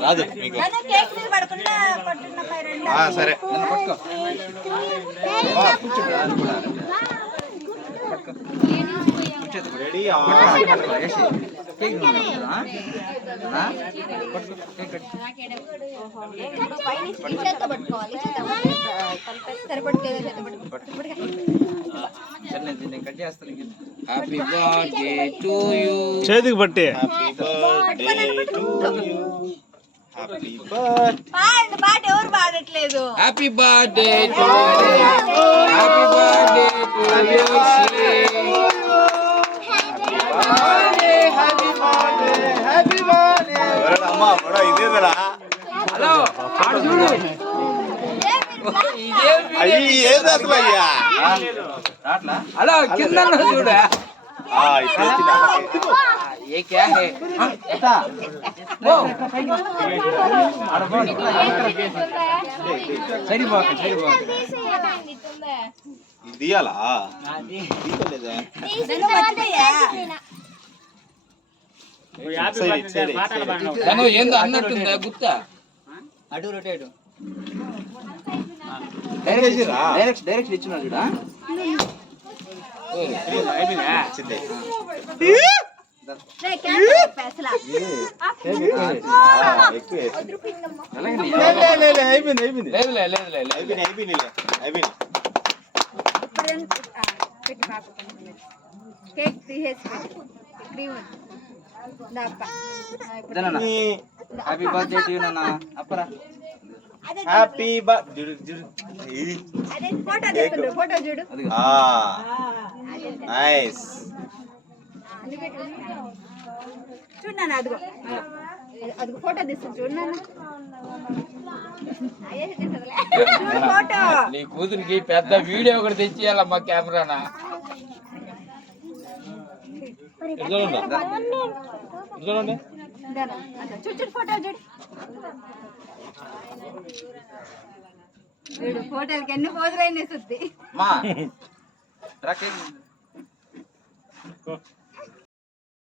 రాదు మీకు సరే ready happy birthday to you చేతికి పట్టి happy birthday to you happy birthday పాట ఎవరు పాడట్లేదు happy birthday to happy birthday to you అమ్మా బడా ఇదేదరా హలో ఆడు చూడు అయ్యి ఏది అసలు అయ్యా హలో కింద చూడ ఏ క్యా హే ఇదియాలా తను ఏందో అన్నట్టుందా గుర్తా అటు రొటేటు డైరెక్ట్ ఇచ్చిన చూడ హ్యాపీ బర్త్డే టు యు నాన్న అప్పరా హ్యాపీ బర్త్డే ఫోటో చూడు నైస్ చూడన్నా అదిగో అదిగో ఫోటో తీస్తాను చూడన్నా ఫోటో నీ కూతురికి పెద్ద వీడియో ఒకటి తెచ్చియాలమ్మా కెమెరానా చూడు ఫోటో చూడు చూడు ఫోటోలకి ఎన్ని పోజులు అయినా సుద్ది మా